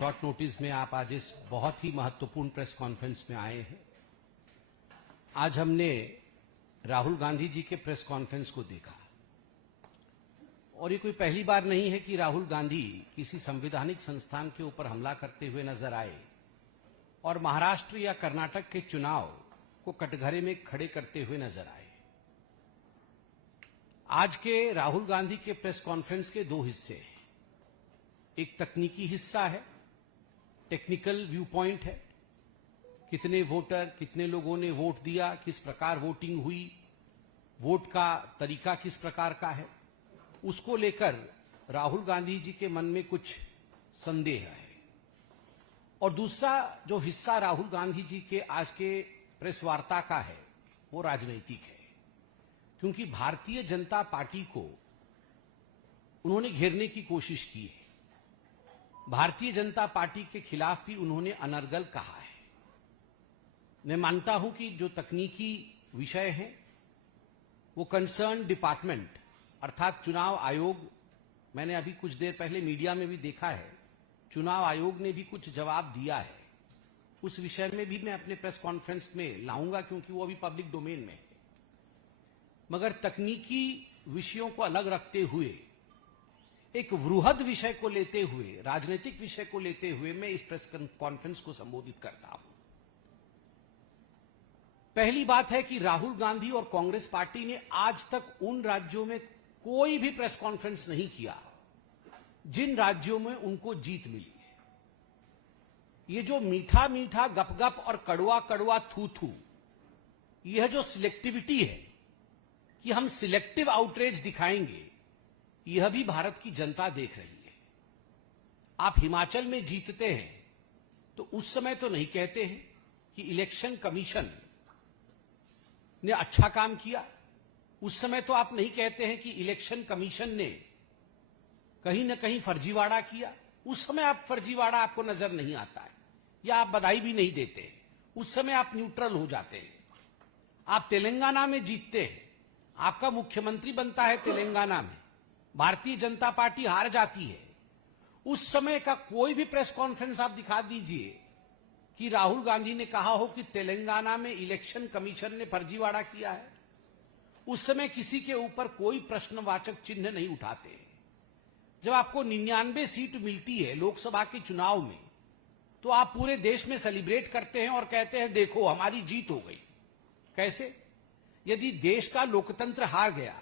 Short notice में आप आज इस बहुत ही महत्वपूर्ण प्रेस कॉन्फ्रेंस में आए हैं। आज हमने राहुल गांधी जी के प्रेस कॉन्फ्रेंस को देखा और ये कोई पहली बार नहीं है कि राहुल गांधी किसी संवैधानिक संस्थान के ऊपर हमला करते हुए नजर आए और महाराष्ट्र या कर्नाटक के चुनाव को कटघरे में खड़े करते हुए नजर आए। आज के राहुल गांधी के प्रेस कॉन्फ्रेंस के दो हिस्से हैं। एक तकनीकी हिस्सा है, टेक्निकल व्यू पॉइंट है, कितने वोटर, कितने लोगों ने वोट दिया, किस प्रकार वोटिंग हुई, वोट का तरीका किस प्रकार का है, उसको लेकर राहुल गांधी जी के मन में कुछ संदेह है। और दूसरा जो हिस्सा राहुल गांधी जी के आज के प्रेस वार्ता का है वो राजनीतिक है, क्योंकि भारतीय जनता पार्टी को उन्होंने घेरने की कोशिश की है। भारतीय जनता पार्टी के खिलाफ भी उन्होंने अनर्गल कहा है। मैं मानता हूं कि जो तकनीकी विषय है वो कंसर्न डिपार्टमेंट अर्थात चुनाव आयोग, मैंने अभी कुछ देर पहले मीडिया में भी देखा है, चुनाव आयोग ने भी कुछ जवाब दिया है। उस विषय में भी मैं अपने प्रेस कॉन्फ्रेंस में लाऊंगा क्योंकि वो अभी पब्लिक डोमेन में है। मगर तकनीकी विषयों को अलग रखते हुए एक वृहद विषय को लेते हुए, राजनीतिक विषय को लेते हुए मैं इस प्रेस कॉन्फ्रेंस को संबोधित करता हूं। पहली बात है कि राहुल गांधी और कांग्रेस पार्टी ने आज तक उन राज्यों में कोई भी प्रेस कॉन्फ्रेंस नहीं किया जिन राज्यों में उनको जीत मिली है। ये जो मीठा मीठा गपगप और कड़वा कड़वा थू थू, यह जो सिलेक्टिविटी है कि हम सिलेक्टिव आउटरीच दिखाएंगे, यह भी भारत की जनता देख रही है। आप हिमाचल में जीतते हैं तो उस समय तो नहीं कहते हैं कि इलेक्शन कमीशन ने अच्छा काम किया, उस समय तो आप नहीं कहते हैं कि इलेक्शन कमीशन ने कहीं ना कहीं फर्जीवाड़ा किया, उस समय आप फर्जीवाड़ा आपको नजर नहीं आता है या आप बधाई भी नहीं देते हैं, उस समय आप न्यूट्रल हो जाते हैं। आप तेलंगाना में जीतते हैं, आपका मुख्यमंत्री बनता है तेलंगाना में, भारतीय जनता पार्टी हार जाती है, उस समय का कोई भी प्रेस कॉन्फ्रेंस आप दिखा दीजिए कि राहुल गांधी ने कहा हो कि तेलंगाना में इलेक्शन कमीशन ने फर्जीवाड़ा किया है। उस समय किसी के ऊपर कोई प्रश्नवाचक चिन्ह नहीं उठाते। जब आपको 99 सीट मिलती है लोकसभा के चुनाव में तो आप पूरे देश में सेलिब्रेट करते हैं और कहते हैं देखो हमारी जीत हो गई। कैसे? यदि देश का लोकतंत्र हार गया,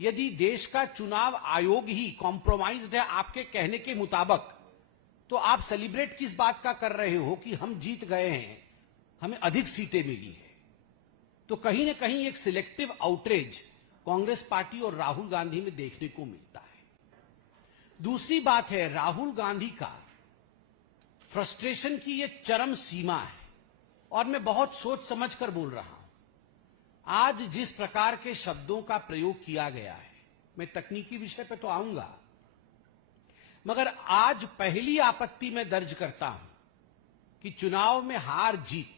यदि देश का चुनाव आयोग ही कॉम्प्रोमाइज्ड है आपके कहने के मुताबिक, तो आप सेलिब्रेट किस बात का कर रहे हो कि हम जीत गए हैं, हमें अधिक सीटें मिली है। तो कहीं ना कहीं एक सिलेक्टिव आउटरीच कांग्रेस पार्टी और राहुल गांधी में देखने को मिलता है। दूसरी बात है, राहुल गांधी का फ्रस्ट्रेशन की यह चरम सीमा है और मैं बहुत सोच समझ कर बोल रहा हूं। आज जिस प्रकार के शब्दों का प्रयोग किया गया है, मैं तकनीकी विषय पर तो आऊंगा, मगर आज पहली आपत्ति में दर्ज करता हूं कि चुनाव में हार जीत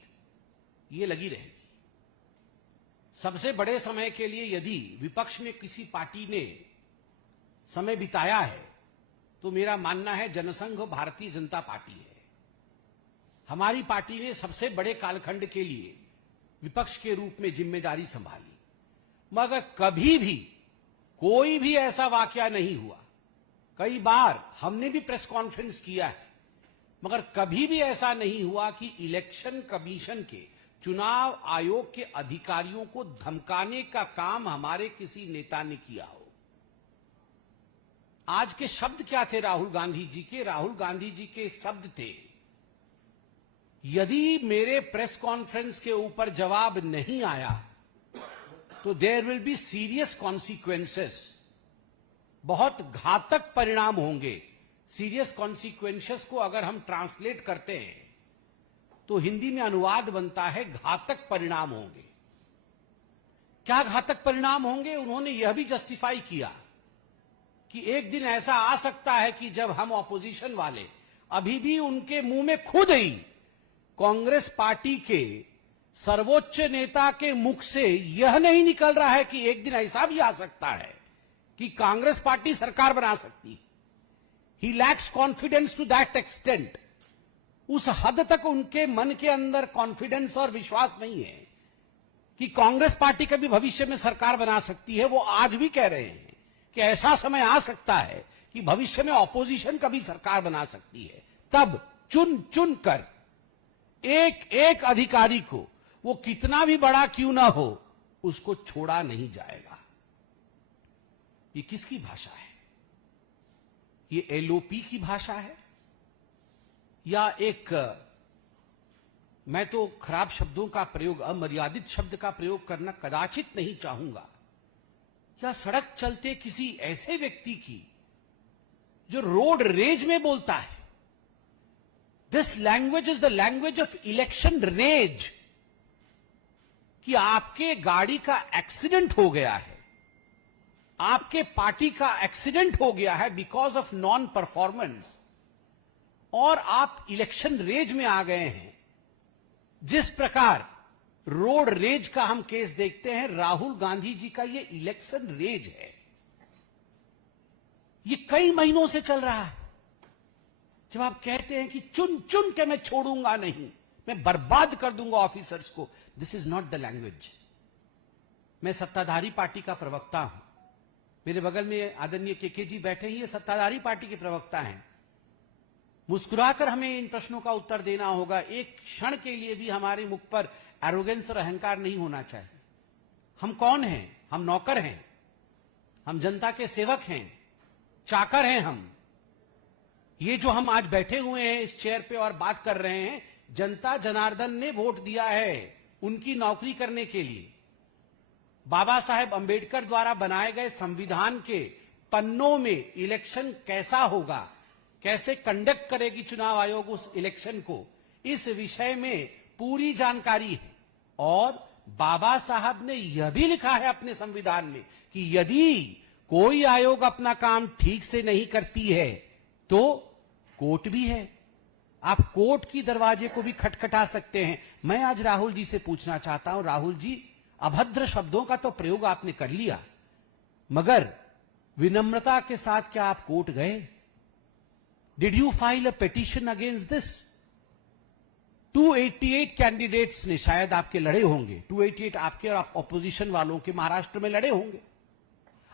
ये लगी रहेगी। सबसे बड़े समय के लिए यदि विपक्ष में किसी पार्टी ने समय बिताया है तो मेरा मानना है जनसंघ भारतीय जनता पार्टी है। हमारी पार्टी ने सबसे बड़े कालखंड के लिए विपक्ष के रूप में जिम्मेदारी संभाली, मगर कभी भी कोई भी ऐसा वाकया नहीं हुआ। कई बार हमने भी प्रेस कॉन्फ्रेंस किया है, मगर कभी भी ऐसा नहीं हुआ कि इलेक्शन कमीशन के, चुनाव आयोग के अधिकारियों को धमकाने का काम हमारे किसी नेता ने किया हो। आज के शब्द क्या थे राहुल गांधी जी के? राहुल गांधी जी के शब्द थे, यदि मेरे प्रेस कॉन्फ्रेंस के ऊपर जवाब नहीं आया तो there will be serious consequences, बहुत घातक परिणाम होंगे। सीरियस कॉन्सिक्वेंसेस को अगर हम ट्रांसलेट करते हैं तो हिंदी में अनुवाद बनता है घातक परिणाम होंगे। क्या घातक परिणाम होंगे? उन्होंने यह भी जस्टिफाई किया कि एक दिन ऐसा आ सकता है कि जब हम ऑपोजिशन वाले, अभी भी उनके मुंह में खुद ही कांग्रेस पार्टी के सर्वोच्च नेता के मुख से यह नहीं निकल रहा है कि एक दिन ऐसा भी आ सकता है कि कांग्रेस पार्टी सरकार बना सकती है। He lacks confidence to that extent. उस हद तक उनके मन के अंदर कॉन्फिडेंस और विश्वास नहीं है कि कांग्रेस पार्टी कभी भविष्य में सरकार बना सकती है। वो आज भी कह रहे हैं कि ऐसा समय आ सकता है कि भविष्य में ऑपोजिशन कभी सरकार बना सकती है। तब चुन चुन कर एक एक अधिकारी को, वो कितना भी बड़ा क्यों ना हो, उसको छोड़ा नहीं जाएगा। ये किसकी भाषा है? ये एलओपी की भाषा है या एक, मैं तो खराब शब्दों का प्रयोग, अमर्यादित शब्द का प्रयोग करना कदाचित नहीं चाहूंगा, या सड़क चलते किसी ऐसे व्यक्ति की जो रोड रेज में बोलता है। This language is the language of election rage, कि आपके गाड़ी का एक्सीडेंट हो गया है, आपके पार्टी का एक्सीडेंट हो गया है बिकॉज ऑफ नॉन परफॉर्मेंस, और आप इलेक्शन रेज में आ गए हैं। जिस प्रकार रोड रेज का हम केस देखते हैं, राहुल गांधी जी का ये इलेक्शन रेज है। ये कई महीनों से चल रहा है। जब आप कहते हैं कि चुन चुन के मैं छोड़ूंगा नहीं, मैं बर्बाद कर दूंगा ऑफिसर्स को, this is not the language. मैं सत्ताधारी पार्टी का प्रवक्ता हूं। मेरे बगल में आदरणीय केके जी बैठे हैं, ये सत्ताधारी पार्टी के प्रवक्ता हैं। मुस्कुराकर हमें इन प्रश्नों का उत्तर देना होगा। एक क्षण के लिए भी हमारे मुख पर एरोगेंस और अहंकार नहीं होना चाहिए। हम कौन हैं? हम नौकर हैं, हम जनता के सेवक हैं, चाकर हैं हम। ये जो हम आज बैठे हुए हैं इस चेयर पे और बात कर रहे हैं, जनता जनार्दन ने वोट दिया है उनकी नौकरी करने के लिए। बाबा साहेब अंबेडकर द्वारा बनाए गए संविधान के पन्नों में इलेक्शन कैसा होगा, कैसे कंडक्ट करेगी चुनाव आयोग उस इलेक्शन को, इस विषय में पूरी जानकारी है। और बाबा साहब ने यह भी लिखा है अपने संविधान में कि यदि कोई आयोग अपना काम ठीक से नहीं करती है तो कोर्ट भी है। आप कोर्ट की दरवाजे को भी खटखटा सकते हैं। मैं आज राहुल जी से पूछना चाहता हूं, राहुल जी, अभद्र शब्दों का तो प्रयोग आपने कर लिया, मगर विनम्रता के साथ क्या आप कोर्ट गए? Did you file a petition against this? 288 candidates ने शायद आपके लड़े होंगे, 288 आपके और ऑपोजिशन वालों के महाराष्ट्र में लड़े होंगे।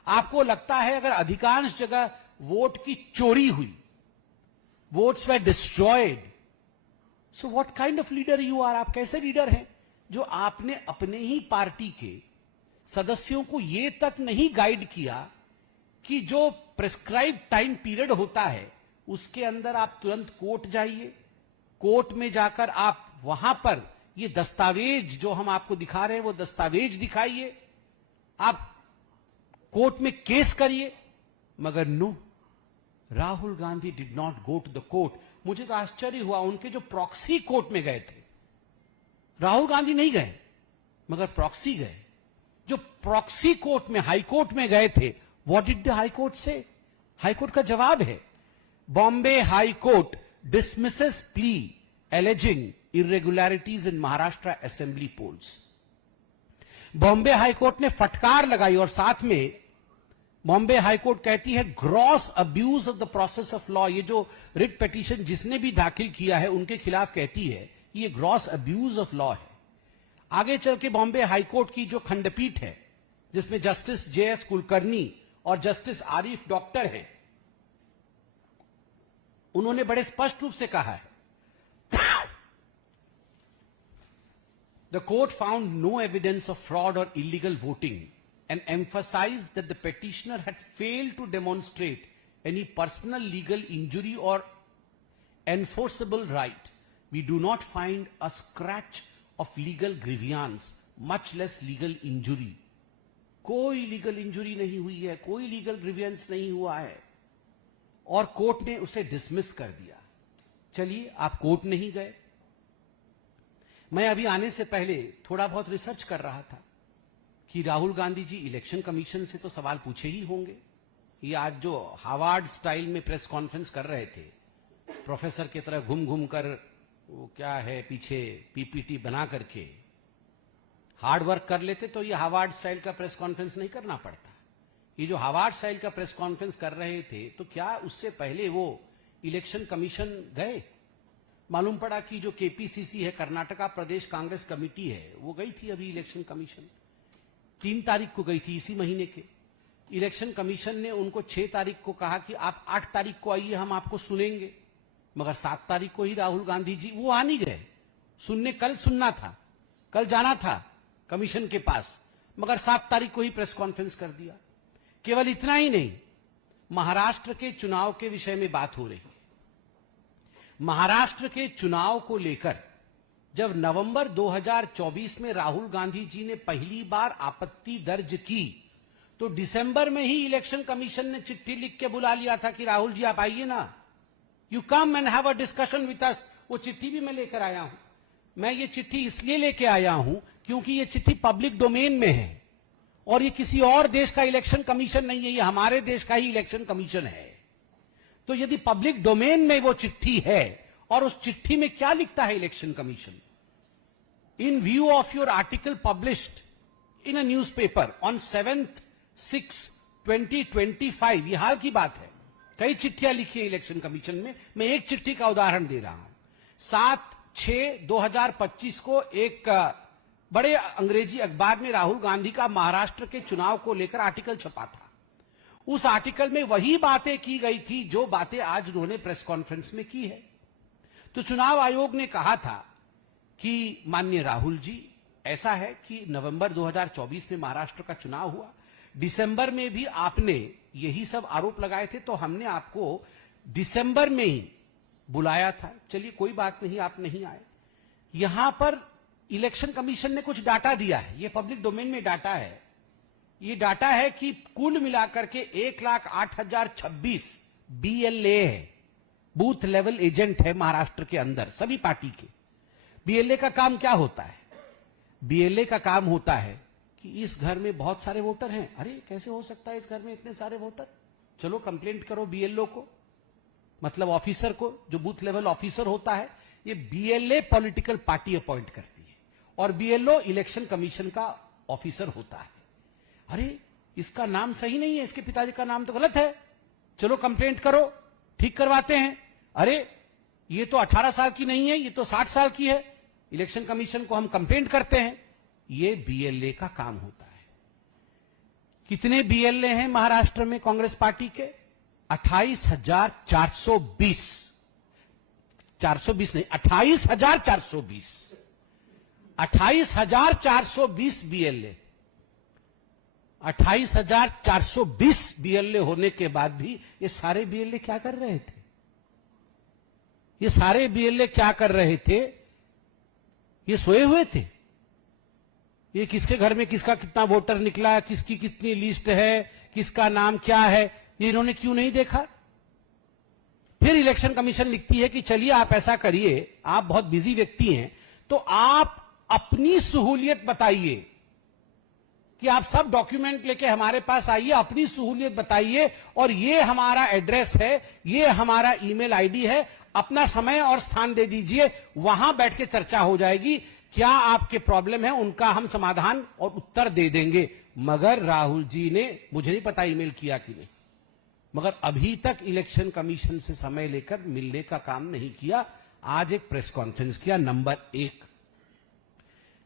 आपको लगता है अगर अधिकांश जगह वोट की चोरी हुई, votes were destroyed, so what kind of leader you are? आप कैसे लीडर हैं जो आपने अपने ही पार्टी के सदस्यों को यह तक नहीं गाइड किया कि जो प्रिस्क्राइब टाइम पीरियड होता है उसके अंदर आप तुरंत कोर्ट जाइए, कोर्ट में जाकर आप वहां पर ये दस्तावेज जो हम आपको दिखा रहे हैं वो दस्तावेज दिखाइए, आप कोर्ट में केस करिए। मगर no, Rahul Gandhi did not go to the court. मुझे तो आश्चर्य हुआ, उनके जो प्रॉक्सी कोर्ट में गए थे, राहुल गांधी नहीं गए मगर प्रॉक्सी गए। जो प्रॉक्सी कोर्ट में, हाई कोर्ट में गए थे, what did the high court से? हाई कोर्ट का जवाब है, Bombay high court dismisses plea alleging irregularities in Maharashtra assembly polls। Bombay high court ने फटकार लगाई और साथ में बॉम्बे हाई कोर्ट कहती है gross abuse of the process of law. ये जो रिट पिटीशन जिसने भी दाखिल किया है उनके खिलाफ कहती है ये ग्रॉस अब्यूज ऑफ लॉ है। आगे चल के बॉम्बे हाई कोर्ट की जो खंडपीठ है जिसमें जस्टिस JS कुलकर्णी और जस्टिस आरिफ डॉक्टर हैं, उन्होंने बड़े स्पष्ट रूप से कहा है, the court found no evidence of fraud और illegal voting and emphasized that the petitioner had failed to demonstrate any personal legal injury or enforceable right. We do not find a scratch of legal grievance, much less legal injury. कोई legal injury नहीं हुई है, कोई legal grievance नहीं हुआ है, और court ने उसे डिसमिस कर दिया। चलिए, आप कोर्ट नहीं गए। मैं अभी आने से पहले थोड़ा बहुत रिसर्च कर रहा था कि राहुल गांधी जी इलेक्शन कमीशन से तो सवाल पूछे ही होंगे। ये आज जो हार्वर्ड स्टाइल में प्रेस कॉन्फ्रेंस कर रहे थे, प्रोफेसर की तरह घूम घूम कर, वो क्या है पीछे पीपीटी बना करके हार्ड वर्क कर लेते तो ये हार्वर्ड स्टाइल का प्रेस कॉन्फ्रेंस नहीं करना पड़ता। ये जो हावार्ड स्टाइल का प्रेस कॉन्फ्रेंस कर रहे थे, तो क्या उससे पहले वो इलेक्शन कमीशन गए? मालूम पड़ा कि जो केपीसीसी है, कर्नाटका प्रदेश कांग्रेस कमेटी है, वो गई थी अभी इलेक्शन कमीशन। 3 तारीख को गई थी इसी महीने के। इलेक्शन कमीशन ने उनको 6 तारीख को कहा कि आप 8 तारीख को आइए, हम आपको सुनेंगे। मगर 7 तारीख को ही राहुल गांधी जी वो आ नहीं गए सुनने। कल सुनना था, कल जाना था कमीशन के पास, मगर 7 तारीख को ही प्रेस कॉन्फ्रेंस कर दिया। केवल इतना ही नहीं, महाराष्ट्र के चुनाव के विषय में बात हो रही है। महाराष्ट्र के चुनाव को लेकर जब नवंबर 2024 में राहुल गांधी जी ने पहली बार आपत्ति दर्ज की, तो दिसंबर में ही इलेक्शन कमीशन ने चिट्ठी लिख के बुला लिया था कि राहुल जी आप आइए ना, you come and have a discussion with us. वो चिट्ठी भी मैं लेकर आया हूं। मैं ये चिट्ठी इसलिए लेके आया हूं क्योंकि ये चिट्ठी पब्लिक डोमेन में है और ये किसी और देश का इलेक्शन कमीशन नहीं है, ये हमारे देश का ही इलेक्शन कमीशन है। तो यदि पब्लिक डोमेन में वो चिट्ठी है, और उस चिट्ठी में क्या लिखता है election commission? In view of your article published in a newspaper on 7/6/2025, ये हाल की बात है। कई चिट्ठियां लिखी है इलेक्शन कमीशन में, मैं एक चिट्ठी का उदाहरण दे रहा हूं। 7/6/2025 को एक बड़े अंग्रेजी अखबार में राहुल गांधी का महाराष्ट्र के चुनाव को लेकर आर्टिकल छपा था। उस आर्टिकल में वही बातें की गई थी जो बातें आज उन्होंने प्रेस कॉन्फ्रेंस में की है। तो चुनाव आयोग ने कहा था कि माननीय राहुल जी, ऐसा है कि नवंबर 2024 में महाराष्ट्र का चुनाव हुआ, दिसंबर में भी आपने यही सब आरोप लगाए थे, तो हमने आपको दिसंबर में ही बुलाया था। चलिए कोई बात नहीं, आप नहीं आए। यहां पर इलेक्शन कमीशन ने कुछ डाटा दिया है, ये पब्लिक डोमेन में डाटा है। ये डाटा है कि कुल मिलाकर के 1,08,026 BLA है, बूथ लेवल एजेंट है महाराष्ट्र के अंदर सभी पार्टी के। BLA का काम क्या होता है? BLA का काम होता है कि इस घर में बहुत सारे वोटर हैं। अरे कैसे हो सकता है इस घर में इतने सारे वोटर? चलो कंप्लेंट करो BLO को, मतलब ऑफिसर को, जो बूथ लेवल ऑफिसर होता है। ये BLA पॉलिटिकल पार्टी अपॉइंट करती है और BLO इलेक्शन कमीशन का ऑफिसर होता है। अरे इसका नाम सही नहीं है, इसके पिताजी का नाम तो गलत है, चलो कंप्लेंट करो, ठीक करवाते हैं। अरे ये तो 18 साल की नहीं है, ये तो 60 साल की है, इलेक्शन कमीशन को हम कंप्लेंट करते हैं। ये BLA का काम होता है। कितने BLA हैं महाराष्ट्र में कांग्रेस पार्टी के? 28,420। 420 नहीं, 28,420। 28,420 BLA। 28,420 BLA होने के बाद भी ये सारे BLA क्या कर रहे थे? ये सारे BLA क्या कर रहे थे? ये सोए हुए थे। ये किसके घर में किसका कितना वोटर निकला, किसकी कितनी लिस्ट है, किसका नाम क्या है, ये इन्होंने क्यों नहीं देखा? फिर इलेक्शन कमीशन लिखती है कि चलिए आप ऐसा करिए, आप बहुत बिजी व्यक्ति हैं, तो आप अपनी सहूलियत बताइए कि आप सब डॉक्यूमेंट लेके हमारे पास आइए, अपनी सहूलियत बताइए, और ये हमारा एड्रेस है, ये हमारा ईमेल आईडी है, अपना समय और स्थान दे दीजिए, वहां बैठ के चर्चा हो जाएगी, क्या आपके प्रॉब्लम है उनका हम समाधान और उत्तर दे देंगे। मगर राहुल जी ने, मुझे नहीं पता ईमेल किया कि नहीं, मगर अभी तक इलेक्शन कमीशन से समय लेकर मिलने का काम नहीं किया। आज एक प्रेस कॉन्फ्रेंस किया, नंबर 1।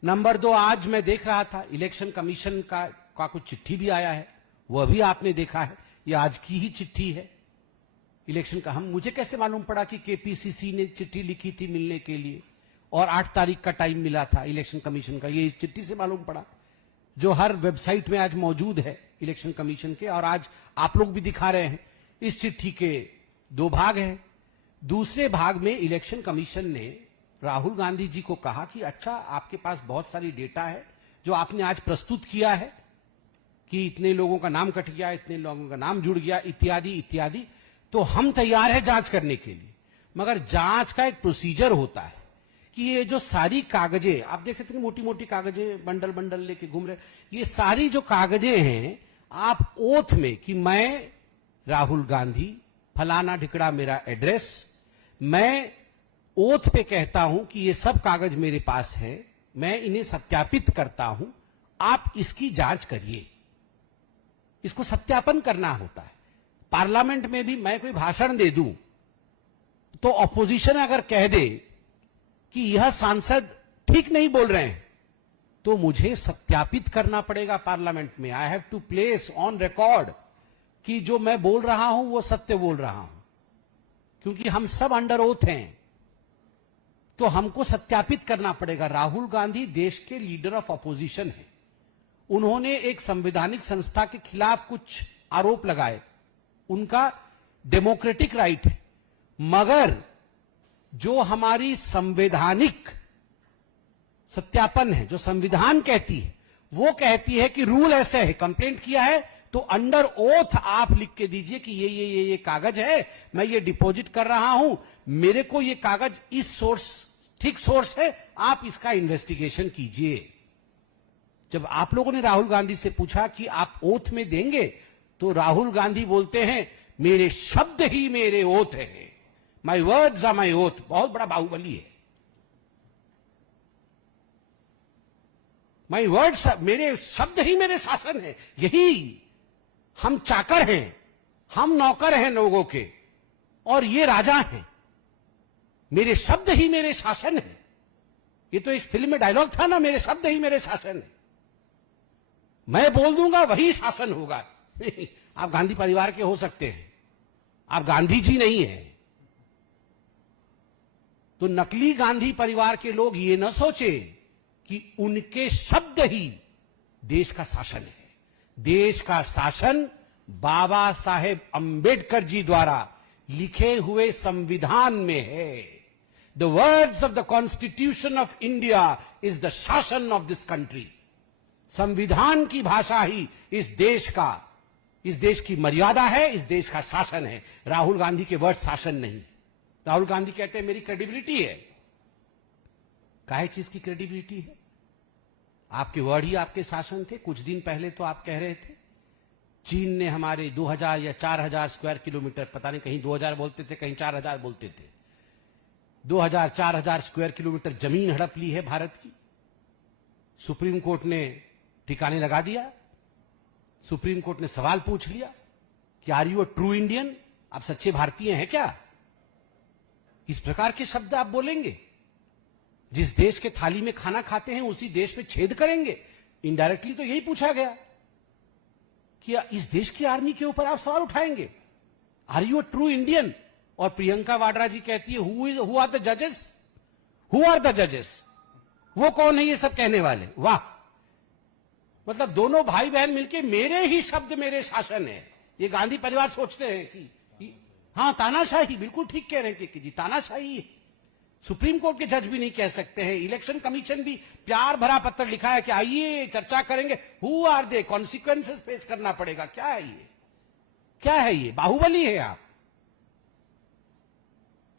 नंबर 2, आज मैं देख रहा था इलेक्शन कमीशन का कुछ चिट्ठी भी आया है, वह भी आपने देखा है, यह आज की ही चिट्ठी है इलेक्शन का। मुझे कैसे मालूम पड़ा कि केपीसीसी ने चिट्ठी लिखी थी मिलने के लिए और 8 तारीख का टाइम मिला था इलेक्शन कमीशन का? ये इस चिट्ठी से मालूम पड़ा, जो हर वेबसाइट में आज मौजूद है इलेक्शन कमीशन के, और आज आप लोग भी दिखा रहे हैं। इस चिट्ठी के 2 भाग हैं। दूसरे भाग में इलेक्शन कमीशन ने राहुल गांधी जी को कहा कि अच्छा, आपके पास बहुत सारी डेटा है जो आपने आज प्रस्तुत किया है कि इतने लोगों का नाम कट गया, इतने लोगों का नाम जुड़ गया, इत्यादि इत्यादि, तो हम तैयार हैं जांच करने के लिए। मगर जांच का एक प्रोसीजर होता है कि ये जो सारी कागजें आप देख रहे थे, मोटी मोटी कागजें बंडल बंडल लेके घूम रहे, ये सारी जो कागजें हैं, आप ओथ में कि मैं राहुल गांधी, फलाना ढिकड़ा मेरा एड्रेस, मैं ओथ पे कहता हूं कि ये सब कागज मेरे पास है, मैं इन्हें सत्यापित करता हूं, आप इसकी जांच करिए। इसको सत्यापन करना होता है। पार्लियामेंट में भी मैं कोई भाषण दे दूं तो ऑपोजिशन अगर कह दे कि यह सांसद ठीक नहीं बोल रहे हैं तो मुझे सत्यापित करना पड़ेगा पार्लियामेंट में। I have to place on record कि जो मैं बोल रहा हूं वो सत्य बोल रहा हूं, क्योंकि हम सब अंडर ओथ हैं, तो हमको सत्यापित करना पड़ेगा। राहुल गांधी देश के लीडर ऑफ अपोजिशन है, उन्होंने एक संवैधानिक संस्था के खिलाफ कुछ आरोप लगाए, उनका डेमोक्रेटिक राइट है, मगर जो हमारी संवैधानिक सत्यापन है, जो संविधान कहती है, वो कहती है कि रूल ऐसे है, कंप्लेंट किया है तो अंडर ओथ आप लिख के दीजिए कि ये कागज है, मैं ये डिपॉजिट कर रहा हूं, मेरे को ये कागज इस सोर्स, ठीक सोर्स है, आप इसका इन्वेस्टिगेशन कीजिए। जब आप लोगों ने राहुल गांधी से पूछा कि आप ओथ में देंगे, तो राहुल गांधी बोलते हैं मेरे शब्द ही मेरे ओथ है, my words are my oath. बहुत बड़ा बाहुबली है। माई वर्ड्स, मेरे शब्द ही मेरे शासन है। यही हम चाकर हैं, हम नौकर हैं लोगों के, और ये राजा हैं। मेरे शब्द ही मेरे शासन है। ये तो इस फिल्म में डायलॉग था ना, मेरे शब्द ही मेरे शासन है। मैं बोल दूंगा वही शासन होगा। आप गांधी परिवार के हो सकते हैं, आप गांधी जी नहीं हैं। तो नकली गांधी परिवार के लोग ये न सोचे कि उनके शब्द ही देश का शासन है। देश का शासन बाबा साहेब अंबेडकर जी द्वारा लिखे हुए संविधान में है। The words of the constitution of India is the शासन ऑफ दिस कंट्री। संविधान की भाषा ही इस देश की मर्यादा है, इस देश का शासन है। राहुल गांधी के वर्ड शासन नहीं। राहुल गांधी कहते हैं मेरी क्रेडिबिलिटी है। काहे चीज की क्रेडिबिलिटी है? आपके वर्ड ही आपके शासन थे। कुछ दिन पहले तो आप कह रहे थे चीन ने हमारे 2000 या 4000 स्क्वायर किलोमीटर, पता नहीं कहीं 2000 बोलते थे, कहीं 4000 बोलते थे, 2000-4000 स्क्वायर किलोमीटर जमीन हड़प ली है भारत की। सुप्रीम कोर्ट ने ठिकाने लगा दिया। सुप्रीम कोर्ट ने सवाल पूछ लिया कि are you a true Indian? आप सच्चे भारतीय हैं क्या? इस प्रकार के शब्द आप बोलेंगे? जिस देश के थाली में खाना खाते हैं उसी देश में छेद करेंगे। इनडायरेक्टली तो यही पूछा गया कि इस देश की आर्मी के ऊपर आप सवाल उठाएंगे? Are you a true Indian? और प्रियंका वाड्रा जी कहती है हु आर द जजेस? हु आर द जजेस? वो कौन है ये सब कहने वाले? वाह, मतलब दोनों भाई बहन मिलके मेरे ही शब्द मेरे शासन है। ये गांधी परिवार सोचते हैं कि हाँ तानाशाही, बिल्कुल ठीक कह रहे हैं कि जी तानाशाही है। सुप्रीम कोर्ट के जज भी नहीं कह सकते हैं। इलेक्शन कमीशन भी प्यार भरा पत्र लिखा है कि आइए चर्चा करेंगे। Who are they? Consequences face करना पड़ेगा। क्या है ये? क्या है ये? बाहुबली है आप?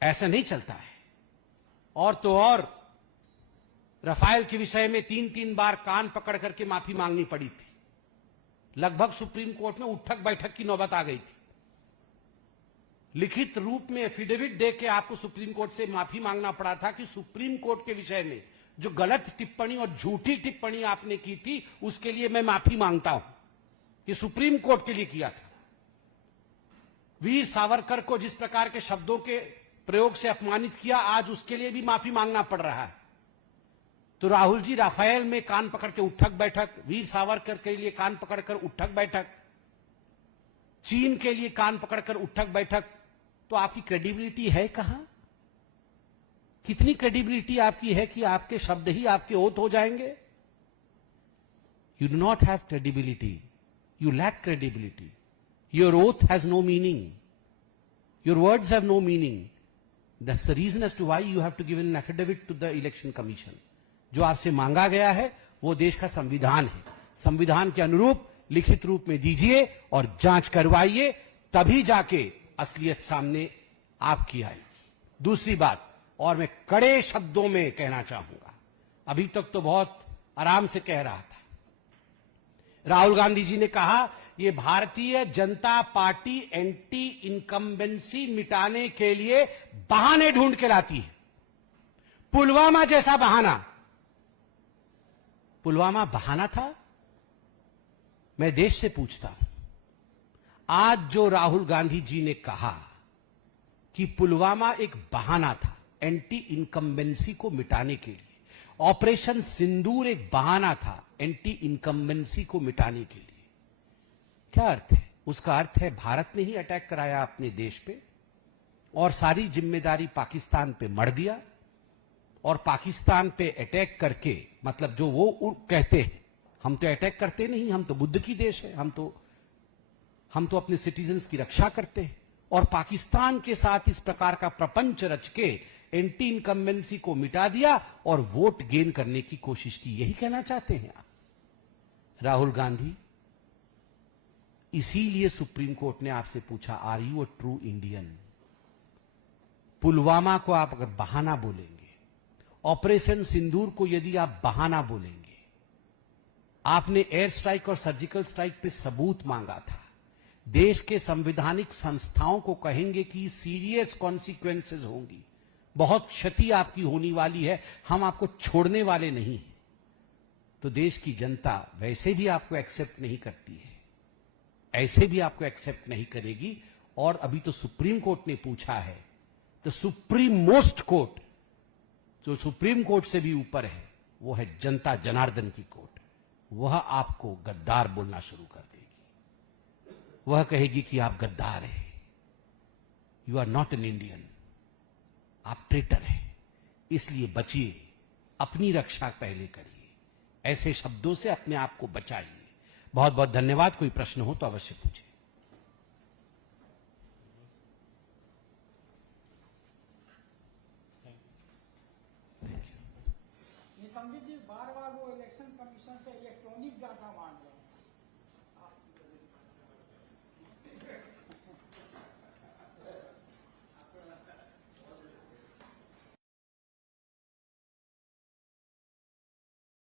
ऐसा नहीं चलता है। और तो और रफाल के विषय में 3-3 बार कान पकड़ करके माफी मांगनी पड़ी थी। लगभग सुप्रीम कोर्ट में उठक बैठक की नौबत आ गई थी। लिखित रूप में एफिडेविट दे के आपको सुप्रीम कोर्ट से माफी मांगना पड़ा था कि सुप्रीम कोर्ट के विषय में जो गलत टिप्पणी और झूठी टिप्पणी आपने की थी उसके लिए मैं माफी मांगता हूं। ये सुप्रीम कोर्ट के लिए किया था। वीर सावरकर को जिस प्रकार के शब्दों के प्रयोग से अपमानित किया, आज उसके लिए भी माफी मांगना पड़ रहा है। तो राहुल जी राफेल में कान पकड़ के उठक बैठक, वीर सावरकर के लिए कान पकड़कर उठक बैठक, चीन के लिए कान पकड़कर उठक बैठक, तो आपकी क्रेडिबिलिटी है कहां? कितनी क्रेडिबिलिटी आपकी है कि आपके शब्द ही आपके ओथ हो जाएंगे? You do not have credibility, you lack credibility. Your oath has no meaning, your words have no meaning. That's the reason as to why you have to give an affidavit to the election commission. जो आपसे मांगा गया है वो देश का संविधान है। संविधान के अनुरूप लिखित रूप में दीजिए और जांच करवाइए, तभी जाके असलियत सामने आपकी आएगी। दूसरी बात, और मैं कड़े शब्दों में कहना चाहूंगा, अभी तक तो बहुत आराम से कह रहा था। राहुल गांधी जी ने कहा ये Bharatiya Janata party anti incumbency मिटाने के लिए बहाने ढूंढ के लाती है। पुलवामा जैसा बहाना। पुलवामा बहाना था? मैं देश से पूछता हूं, आज जो राहुल गांधी जी ने कहा कि पुलवामा एक बहाना था एंटी इनकम्बेंसी को मिटाने के लिए, ऑपरेशन सिंदूर एक बहाना था एंटी इनकम्बेंसी को मिटाने के लिए, क्या अर्थ है? उसका अर्थ है भारत ने ही अटैक कराया अपने देश पे और सारी जिम्मेदारी पाकिस्तान पे मढ़ दिया, और पाकिस्तान पे अटैक करके, मतलब जो वो कहते हैं हम तो अटैक करते नहीं, हम तो बुद्ध की देश है, हम तो अपने सिटीजन्स की रक्षा करते हैं, और पाकिस्तान के साथ इस प्रकार का प्रपंच रच के एंटी इनकम्बेंसी को मिटा दिया और वोट गेन करने की कोशिश की। यही कहना चाहते हैं आप? राहुल गांधी, इसीलिए सुप्रीम कोर्ट ने आपसे पूछा, are you a true Indian? Pulwama को आप अगर बहाना बोलेंगे, ऑपरेशन सिंदूर को यदि आप बहाना बोलेंगे, आपने एयर स्ट्राइक और सर्जिकल स्ट्राइक पे सबूत मांगा था, देश के संवैधानिक संस्थाओं को कहेंगे कि सीरियस कॉन्सिक्वेंसेस होंगी, बहुत क्षति आपकी होने वाली है, हम आपको छोड़ने वाले नहीं हैं, तो देश की जनता वैसे भी आपको एक्सेप्ट नहीं करती है, ऐसे भी आपको एक्सेप्ट नहीं करेगी। और अभी तो सुप्रीम कोर्ट ने पूछा है, तो सुप्रीम मोस्ट कोर्ट, जो सुप्रीम कोर्ट से भी ऊपर है, वो है जनता जनार्दन की कोर्ट। वह आपको गद्दार बोलना शुरू कर देगी, वह कहेगी कि आप गद्दार हैं, you are not an Indian, आप ट्रेटर हैं, इसलिए बचिए, अपनी रक्षा पहले करिए, ऐसे शब्दों से अपने आप को बचाइए। बहुत बहुत धन्यवाद। कोई प्रश्न हो तो अवश्य पूछिए। संबित जी बार बार वो इलेक्शन कमीशन से इलेक्ट्रॉनिक डाटा मांग